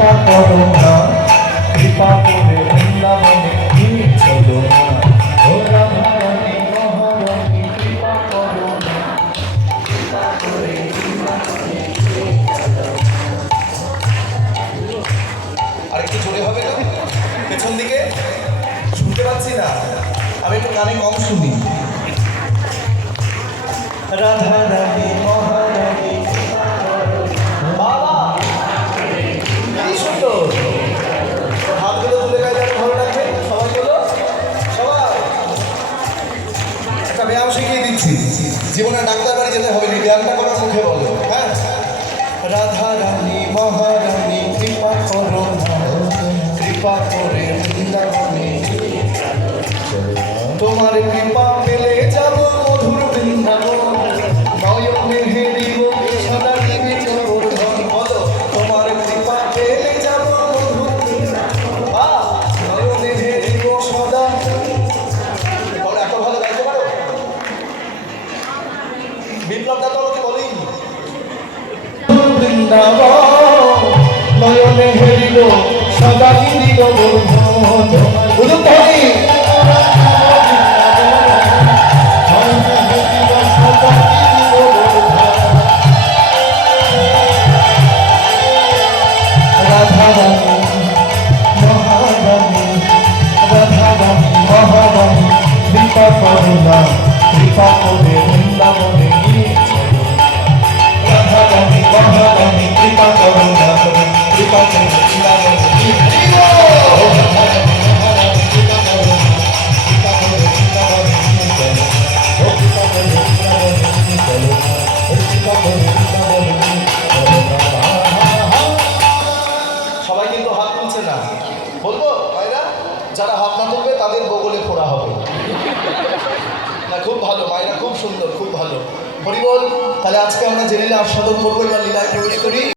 কৃপা করো না, কৃপা করে বৃন্দাবনে নিয়ে চলো না। ও রাধা রানী মহারানী কৃপা করো না, কৃপা করে বৃন্দাবনে নিয়ে চলো না। আরেকটু জোরে হবে না? পেছন দিকে শুনতে পাচ্ছি না, আমি একটু কানে কম শুনি। রাধা রানী মহারানী বাবা কি সুন্দর, হাতগুলো তুলে গায়ে যেন ভালো লাগবে। সবাই বলো, সবাই একটা ব্যায়াম শিখিয়ে দিচ্ছি, জীবনে ডাক্তার বাড়ি যেতে হবে না, ব্যায়ামটা করার মুখে বলো। হ্যাঁ, রাধা রানী মহারানী কৃপা করো না, কৃপা করে বৃন্দাবনে নিয়ে চলো না। তোমার কৃপা পেলে যাব মধুর বৃন্দাবন, নয়নে হেরিব সদা দিবে গোবর্ধন। বলো তোমার কৃপা পেলে যাব মধুর বৃন্দাবন, নয়নে হেরিব সদা। তোমরা এত ভালো গাইতে পারো? বিপ্লবটা তো আমাকে বলেই নি। বৃন্দাবন নয়নে হেরিব সদা দিবে গোবর্ধন। বুঝুন ধনী রাধা রানী মহারানী, রাধা রানী মহারানী কৃপা করো না, কৃপা করে বৃন্দাবনে নিয়ে চলো। রাধা রানী মহারানী কৃপা করো না, কৃপা করে বৃন্দাবনে নিয়ে চলো। রাধা রানী মহারানী কৃপা করো না, কৃপা করে বৃন্দাবনে নিয়ে চলো। ও কৃপা করে বৃন্দাবনে নিয়ে চলো না, ও কৃপা করে বৃন্দাবনে নিয়ে চলো না। সবাই কিন্তু হাত তুলছে না, বলবো মায়েরা? যারা হাত না তুলবে তাদের বগলে ফোড়া হবে না। খুব ভালো মায়েরা, খুব সুন্দর, খুব ভালো। হরি বল। তাহলে আজকে আমরা যে লীলা আস্বাদন করবো, এবার লীলায় প্রবেশ করি।